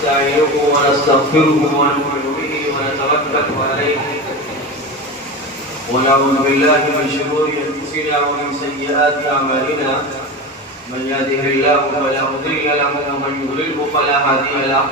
ونستعينه ونستغفره ونؤمن به ونتوكل عليه ونعوذ بالله من شرور أنفسنا ومن سيئات أعمالنا من يهده الله فلا مضل له ومن يضلله فلا هادي له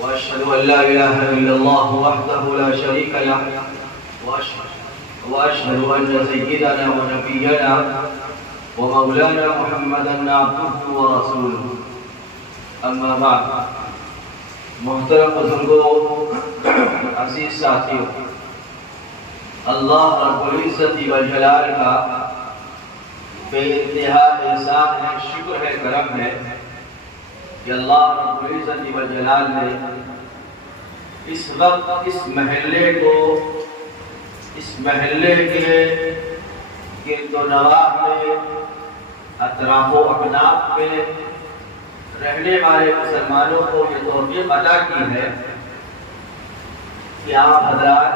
وأشهد أن لا إله إلا الله وحده لا شريك له وأشهد أن سيدنا ونبينا ومولانا محمدا عبده ورسوله اما بعد محترم بزرگوں عزیز ساتھیوں اللہ رب العزت والجلال کا بے انتہا احسان ہے شکر ہے کرم ہے کہ اللہ رب العزت والجلال نے اس وقت اس محلے کے گرد و نواح میں اطراف و اکناف میں رہنے والے مسلمانوں کو یہ توفیق عطا کی ہے کہ آپ حضرات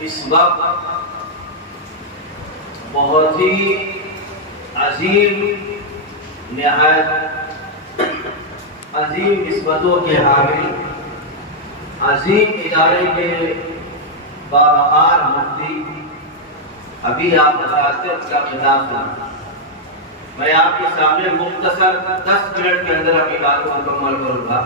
اس وقت بہت ہی عظیم نہایت عظیم نسبتوں کے حامل عظیم ادارے کے باوقار مفتی ابھی آپ حضرات کا خطاب تھا میں آپ کے سامنے مختصر 10 منٹ کے اندر اپنی بات کو مکمل کروں گا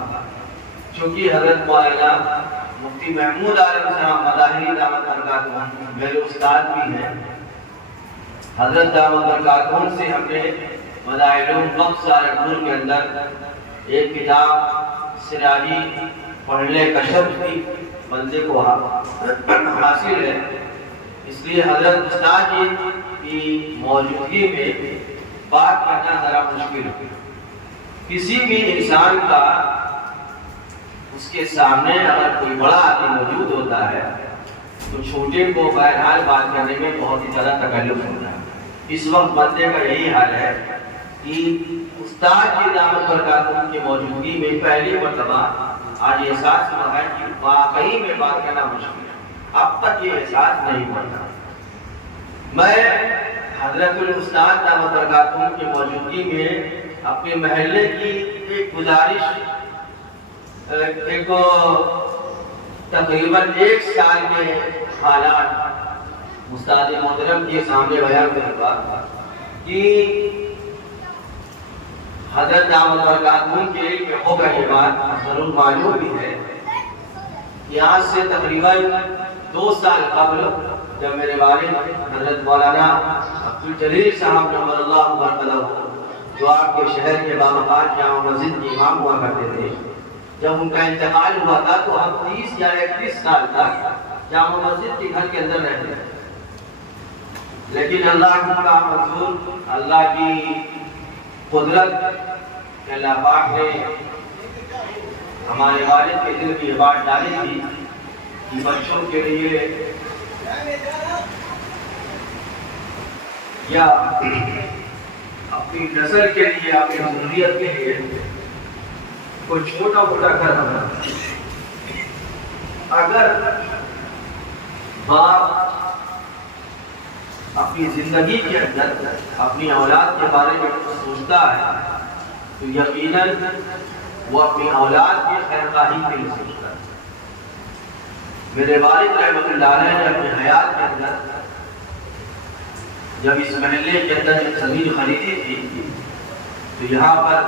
چونکہ حضرت مولانا مفتی محمود عالم صاحب مظاہری دعوت برکاتہ میرے استاد بھی ہیں حضرت دعوت برکاتہ سے ہم نے مدائلوم وقت سالکپور کے اندر ایک کتاب سراجی پڑھنے کا شرف بھی بندے کو حاصل ہے اس لیے حضرت استاد جی کی موجودگی میں بات کرنا ذرا مشکل ہے کسی بھی انسان کا اس کے سامنے اگر کوئی بڑا آدمی موجود ہوتا ہے تو چھوٹے کو بہرحال بات کرنے میں بہت ہی زیادہ تکلف ہوتا ہے اس وقت بندے کا یہی حال ہے کہ استاد کی دعوت برکاتہ کی موجودگی میں پہلی مرتبہ آج احساس ہوا ہے کہ واقعی میں بات کرنا مشکل ہے اب تک یہ احساس نہیں ہوتا میں حضرت الاستاد دعوت برکاتہ کی موجودگی میں اپنے محلے کی ایک گزارش تقریباً 1 سال کے حالات استاد محترم کے سامنے بیان کروں گا کہ حضرت دعوت برکاتہ کے ہو گئے یہ بات ضرور معلوم بھی ہے کہ آج سے تقریباً 2 سال قبل جب میرے والد حضرت مولانا عبدالجلیل صاحب نور اللہ برکتہ جو آپ کے شہر کے باوقار جامع مسجد کے امام ہوا کرتے تھے جب ان کا انتقال ہوا تھا تو ہم 30 یا 31 سال تک جامع مسجد کے گھر کے اندر رہتے تھے لیکن اللہ کا منظور اللہ کی قدرت کہ اللہ پاک نے ہمارے والد کے دل میں یہ بات ڈالی تھی کہ بچوں کے لیے یا اپنی نسل کے لیے اپنی ضروریت کے لیے کوئی چھوٹا موٹا گھر ہونا اگر باپ اپنی زندگی کے اندر اپنی اولاد کے بارے میں سوچتا ہے تو یقیناً وہ اپنی اولاد کی خیرخواہی کے لیے سوچتا ہے میرے والد رحمۃ اللہ علیہ نے اپنی حیات کے اندر جب اس محلے کے اندر زمین خریدی تھی تو یہاں پر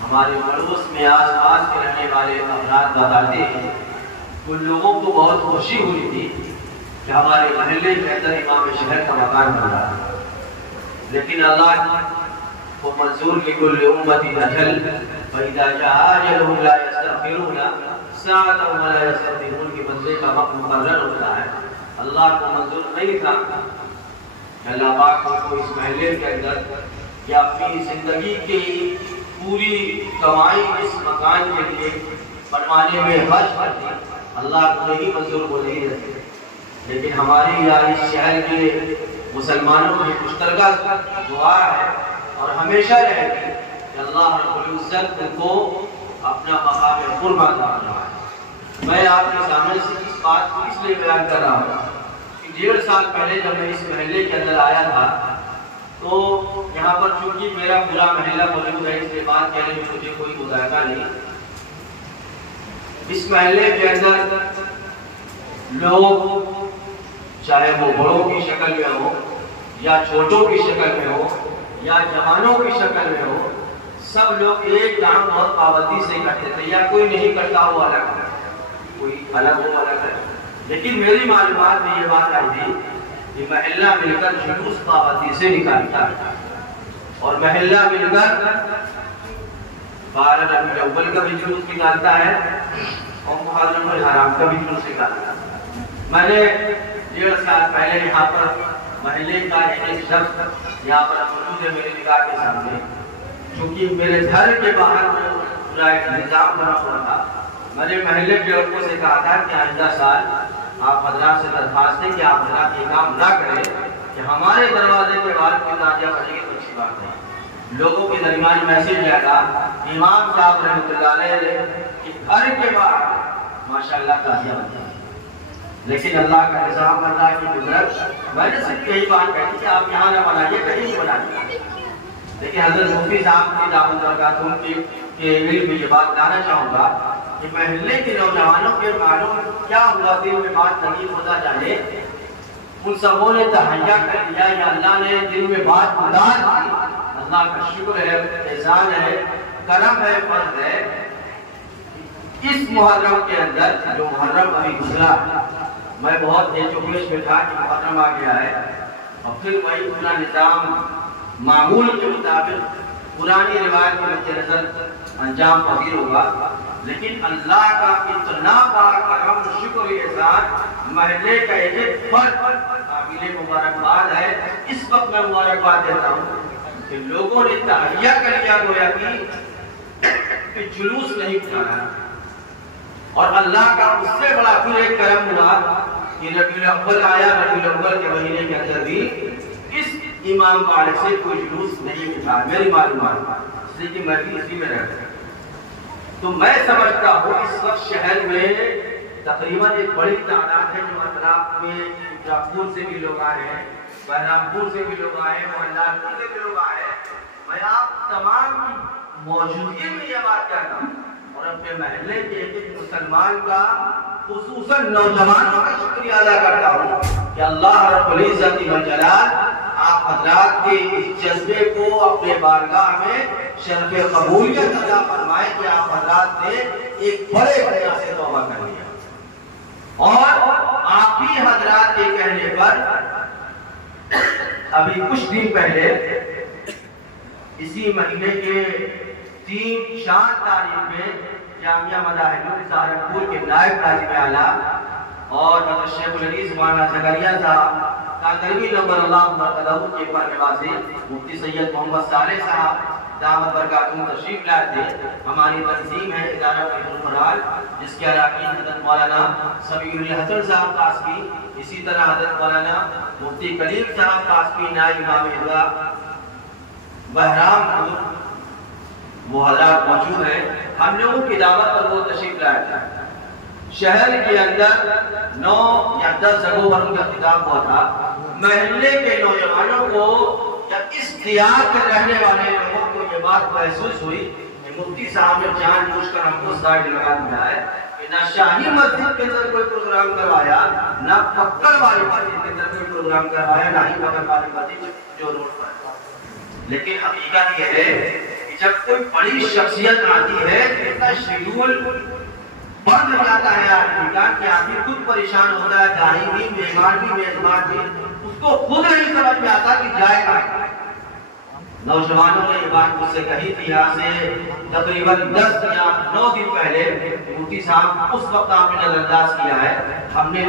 ہمارے پڑوس میں آس پاس کے رہنے والے افراد بتاتے ہیں ان لوگوں کو بہت خوشی ہوئی تھی کہ ہمارے محلے کے اندر امام شہر کا مکان بن رہا ہے لیکن اللہ کو منظور کی کل امت اجل فاذا جاء اجلهم لا يستغفرون ساعة ولا يستغفرون کے بندے کا وقت مقرر ہوتا ہے اللہ کو منظور نہیں تھا اللہ پاک کو اس محلے کے اندر یا اپنی زندگی کی پوری کمائی اس مکان کے لیے بنوانے میں خرچ کر دی اللہ کو نہیں منظور کو نہیں رہتے لیکن ہماری یا اس شہر کے مسلمانوں کی مشترکہ دعا ہے اور ہمیشہ رہے گی کہ اللہ رب العزت کو اپنا مقام قرب عطا فرمائے میں آپ کے سامنے سے اس بات کو اس لیے بیان کر رہا ہوں کہ 1.5 سال پہلے جب میں اس محلے کے اندر آیا تھا تو یہاں پر چونکہ میرا پورا محلہ موجود ہے، اس کے بعد کہنے میں مجھے کوئی مذائقہ نہیں۔ اس محلے کے اندر لوگ چاہے وہ بڑوں کی شکل میں ہو یا چھوٹوں کی شکل میں ہو یا جوانوں کی شکل میں ہو، سب لوگ ایک کام بہت پابندی سے کرتے تھے، یا کوئی نہیں کرتا ہو الگ ہے، کوئی الگ ہو الگ ہے۔ لیکن میری معلومات میں یہ بات آئی تھی کہ محلہ مل کر جلوس پابندی سے نکالتا ہے، اور محلہ مل کر 12 ربیع الاول کا بھی جلوس نکالتا ہے اور محرم الحرام کا بھی جلوس نکالتا ہے۔ میں نے 1.5 سال پہلے یہاں پر محلے کا ایک شخص یہاں پر موجود ہے میرے نگاہ کے سامنے، چونکہ میرے گھر کے باہر پورا ایک نظام بنا ہوا تھا۔ میں نے محلے کے لوگوں سے کہا تھا کہ آئندہ سال آپ حضرات سے درخواست ہے کہ آپ حضرات یہ کام نہ کریں کہ ہمارے دروازے کے بعد کوئی تازیہ پڑے گی تو اچھی بات نہیں۔ لوگوں کے درمیان میسیج جائے گا امام صاحب رحمۃ اللہ علیہ کہ گھر کے باہر ماشاءاللہ تازیہ بنتا ہے، لیکن اللہ کا نظام، اللہ کی قدرت، میں نے صرف یہی بات کہی کہ آپ یہاں نہ بنائیے، کہیں نہیں بنائیے۔ لیکن حضرت مفتی صاحب کی دعوت برکاتہم کے علم میں یہ بات لانا چاہوں گا کہ محلے کے نوجوانوں کے معلوم کیا ہوا دل میں بات لگی خدا جانے، ان سبوں نے تہیا کر دیا یا اللہ نے دل میں بات اتار دی۔ اللہ کا شکر ہے، احسان ہے، کرم ہے، فضل ہے۔ اس محرم کے اندر جو محرم ابھی گزرا، میں بہت چوکش میں تھا کہ محرم آ گیا ہے اور پھر وہی پورا نظام معمول کے مطابق پرانی روایت کے مد نظر انجام پذیر ہوگا، لیکن اللہ کا اتنا بڑا کرم، شکر، احسان، محلے کا ایک فرد قابل مبارکباد ہے۔ اس وقت میں مبارکباد دیتا ہوں کہ لوگوں نے تہیا کر لیا گویا کہ جلوس نہیں اٹھانا، اور اللہ کا اس سے بڑا پھر ایک کرم ہوا کہ ربیع الاول آیا، ربیع الاول کے مہینے کے اندر بھی اس امام مالک سے کوئی جلوس نہیں اٹھا، میری معلومات، اس لیے کہ میں بھی اسی میں رہتا ہوں۔ تو میں سمجھتا ہوں اس وقت شہر میں تقریباً ایک بڑی تعداد ہے جو اطراف میں جاپور سے بھی لوگ آئے ہیں، بہرامپور سے بھی لوگ آئے ہیں، محلہ سے بھی لوگ آئے ہیں۔ میں آپ تمام کی موجودگی میں یہ بات کہتا ہوں اور اپنے محلے کے ایک مسلمان کا، خصوصاً نوجوانوں کا شکریہ ادا کرتا ہوں کہ اللہ رب العزت والجلال آپ حضرات کے اس جذبے کو اپنے بارگاہ میں شرف قبولیت عطا فرمائے کہ آپ حضرات نے ایک بڑے گناہ سے توبہ کر لیا، اور آپ ہی حضرات کے کہنے پر ابھی کچھ دن پہلے اسی مہینے کے 3-4 تاریخ میں جامعہ مداحل سہارنپور کے نائب ناظم اعلیٰ اور حضرت شیخ الحدیث مولانا زکریا صاحب کاتربی نمبر اللہ مرتضی کے پرنواسی مفتی سید محمد صالح صاحب دامت برکاتہم تشریف لائے تھے۔ ہماری تنظیم ہے ادارہ فیض القرآن، جس کے اراکین حضرت مولانا سمیع الحسن صاحب قاسمی، اسی طرح حضرت مولانا مفتی کلیم صاحب قاسمی نائب امام ہدوہ بہرامپور، وہ حضرات موجود ہیں۔ ہم لوگوں کی دعوت پر وہ تشریف لائے تھے۔ شہر کے اندر 9 یا 10 جگہوں پر ان کا خطاب ہوا تھا۔ محلے کے نوجوانوں کو یا اس دیار کے رہنے والے لوگوں کو یہ بات محسوس ہوئی کہ مفتی صاحب نے جان بوجھ کر ہم کو سائڈ لگا دیا ہے کہ نہ شاہی مسجد کے اندر کوئی پروگرام کروایا، نہ پکڑ والی مسجد کے اندر کوئی پروگرام کروایا، نہ ہی پکڑ والی مسجد جو روڈ پر۔ لیکن حقیقت یہ ہے کہ جب کوئی بڑی شخصیت آتی ہے تو اتنا شیڈول بند ہو جاتا ہے آدمی کا کہ آدمی خود پریشان ہوتا ہے، داعی بھی، مہمان بھی، میزبان بھی، اس کو خود نہیں سمجھ میں آتا کہ جائے کہاں۔ نوجوانوں نے یہ بات مجھ سے کہی تھی، یہاں سے تقریباً 10 یا 9 دن پہلے مفتی صاحب اس وقت آپ نے نظر انداز کیا ہے، ہم نے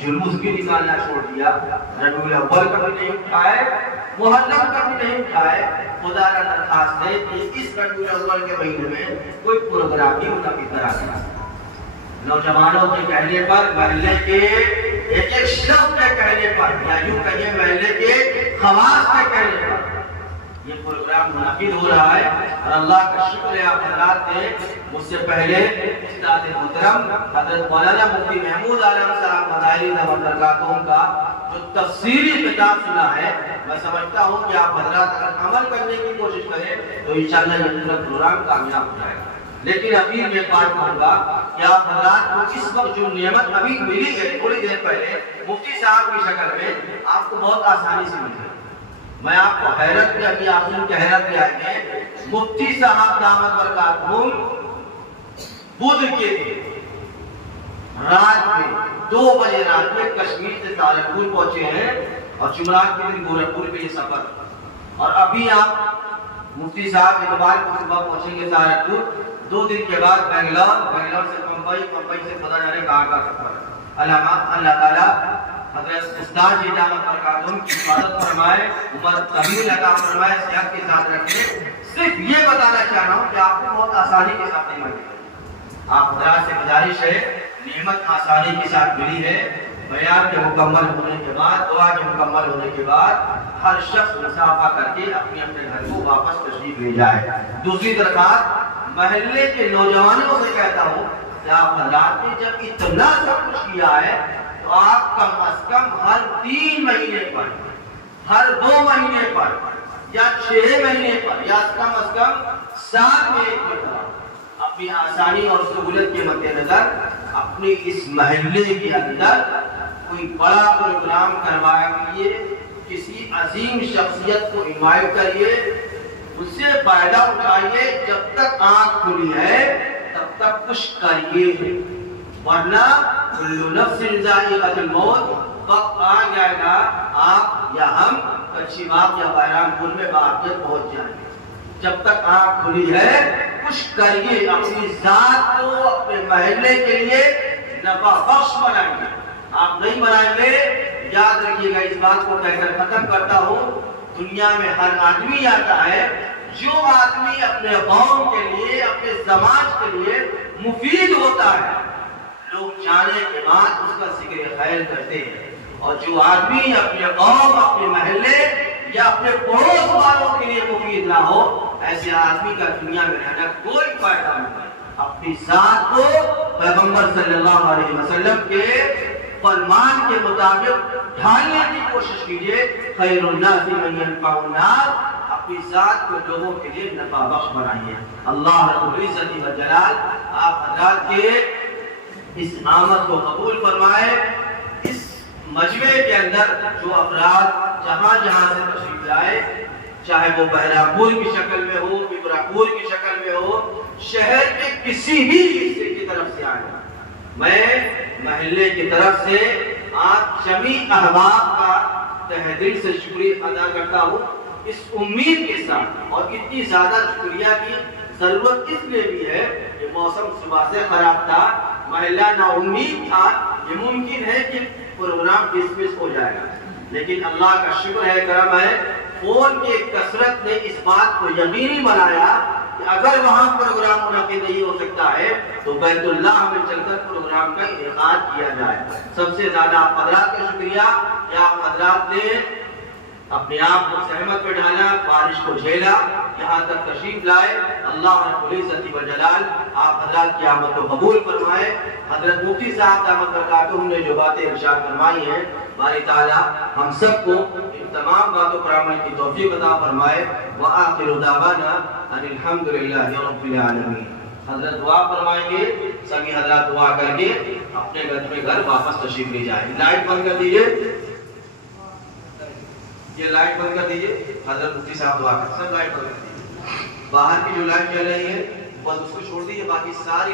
جلوس بھی نکالنا چھوڑ دیا، ربیع الاول کا بھی نہیں اٹھائے، محرم کا بھی نہیں اٹھائے۔ خدا کا درخواست ہے کہ اس ربیع الاول کے مہینے میں کوئی پروگرام ہی منعقد کرا دیا۔ نوجوانوں کے کہنے پر، محلے کے ایک ایک شخص کے کہنے پر، یا یوں کہیے محلے کے خواص کے کہنے پر یہ پروگرام منعقد ہو رہا ہے، اور اللہ کا شکر ہے آپ حضرات نے مجھ سے پہلے استاد محترم حضرت مولانا مفتی محمود عالم صاحب مداحل برکاتہم کا جو تفسیری خطاب سنا ہے، میں سمجھتا ہوں کہ آپ حضرات اگر عمل کرنے کی کوشش کریں تو انشاءاللہ یہ پورا پروگرام کامیاب ہو جائے گا۔ لیکن ابھی میں بات کہوں گا کہ آپ حضرات کو اس وقت جو نعمت ابھی ملی ہے تھوڑی دیر پہلے مفتی صاحب کی شکل میں، آپ کو بہت آسانی سے مل گئی۔ میں آپ کو حیرت میں ابھی آپ ان کی حیرت میں آئیں گے، مفتی صاحب دامت برکاتہم بدھ کے رات میں 2 بجے رات میں کشمیر سے سہارنپور پہنچے ہیں اور جمعرات کے دن گورکھپور پہ یہ سفر، اور ابھی آپ مفتی صاحب اتوار کو صبح پہنچیں گے سہارنپور، 2 دن کے بعد بنگلور سے ممبئی سے پتہ جانے کہاں کا سفر ہے۔ اللہ تعالیٰ حضرت استاد جی دامت برکاتہم کی حفاظت فرمائے، عمر طویل عطا فرمائے، صحت کے ساتھ رکھے۔ صرف یہ بتانا چاہ رہا ہوں کہ آپ کو بہت آسانی کے ساتھ نعمت ملی، آپ حضرات سے گزارش ہے نعمت آسانی کے ساتھ ملی ہے۔ بیان کے مکمل ہونے کے بعد، دعا کے مکمل ہونے کے بعد ہر شخص مصافحہ کر کے اپنے گھر کو واپس تشریف لے جائے۔ دوسری درخواست محلے کے نوجوانوں سے کہتا ہوں کہ آپ حضرات نے جب اتنا سب کچھ کیا ہے تو آپ کم از کم ہر 3 مہینے پر، ہر 2 مہینے پر یا 6 مہینے پر یا کم از کم سال میں 1 مرتبہ اپنی آسانی اور سہولت کے مد نظر اپنے اس محلے کے اندر کوئی بڑا پروگرام کروائیے، کسی عظیم شخصیت کو انوائٹ کریے، اس سے فائدہ اٹھائیے۔ جب تک آنکھ کھلی ہے تب تک کچھ کریے، ورنہ کل نفس ذائقۃ الموت، وقت آ جائے گا آپ یا ہم کچھی باغ یا بہرام پور میں باقیت پہنچ جائیں گے۔ جب تک آنکھ کھلی ہے کچھ کریے، اپنی ذات کو اپنے محلے کے لیے نفع بخش بنائیں گے۔ آپ نہیں بنائیں گے، یاد رکھیے گا، اس بات کو کہہ کر ختم کرتا ہوں، دنیا میں ہر آدمی آتا ہے، جو آدمی اپنے قوم کے لیے، اپنے سماج کے لیے مفید ہوتا ہے، لوگ جانے کے بعد اس کا ذکر خیر کرتے ہیں، اور جو آدمی اپنے قوم، اپنے محلے یا اپنے پڑوس والوں کے لیے مفید نہ ہو، ایسے آدمی کا دنیا میں رہنا کوئی فائدہ نہیں۔ اپنی ذات کو پیغمبر صلی اللہ علیہ وسلم کے فرمان کے مطابق ڈھالنے کی کوشش کیجئے۔ خیر الناس من ينفع الناس، اپنی ذات کو لوگوں کے لیے نفع بخش بنائیے۔ اللہ رب العزت والجلال آپ حضرات کے اس آمد کو قبول فرمائے۔ اس مجمع کے اندر جو افراد جہاں جہاں سے تشریف لائے، چاہے وہ بہرامپور کی شکل میں ہو، ابراپور کی شکل میں ہو، شہر کے کسی بھی حصے کی طرف سے آئے، میں محلے کی طرف سے آپ جمی احباب کا تہ دل سے شکریہ ادا کرتا ہوں، اس امید کے ساتھ، اور اتنی زیادہ شکریہ کی ضرورت اس لیے بھی ہے کہ موسم صبح سے خراب تھا، محلہ نا امید تھا، یہ ممکن ہے کہ پروگرام ڈسمس ہو جائے گا، لیکن اللہ کا شکر ہے، کرم ہے، فون کی کثرت نے اس بات کو یقینی بنایا کہ اگر وہاں پروگرام منعقد نہیں ہو سکتا ہے تو بیت اللہ میں چل کر پروگرام کا انعقاد کیا جائے۔ سب سے زیادہ آپ حضرات کا شکریہ کہ آپ حضرات نے اپنے آپ کو زحمت پہ ڈالا، بارش کو جھیلا، یہاں تک تشریف لائے۔ اللہ رب العزت والجلال آپ حضرات کی آمد کو قبول فرمائے۔ حضرت مفتی صاحب دامت برکاتہم نے جو باتیں ارشاد فرمائی ہیں، باری تعالیٰ ہم سب کو ان تمام باتوں پر عمل کی توفیق عطا فرمائے۔ وآخر دعوانا ان الحمد للہ رب العالمین۔ حضرت دعا فرمائیں گے، سبھی حضرات دعا کر کے اپنے گھر واپس تشریف لے جائیں۔ لائٹ بند کر دیجیے، یہ لائٹ بند کر دیجیے، حضرت مفتی صاحب دعا کر، سب لائٹ بند کر دیجیے۔ باہر کی جو لائٹ چل رہی ہے بس اس کو چھوڑ دیجیے، باقی ساری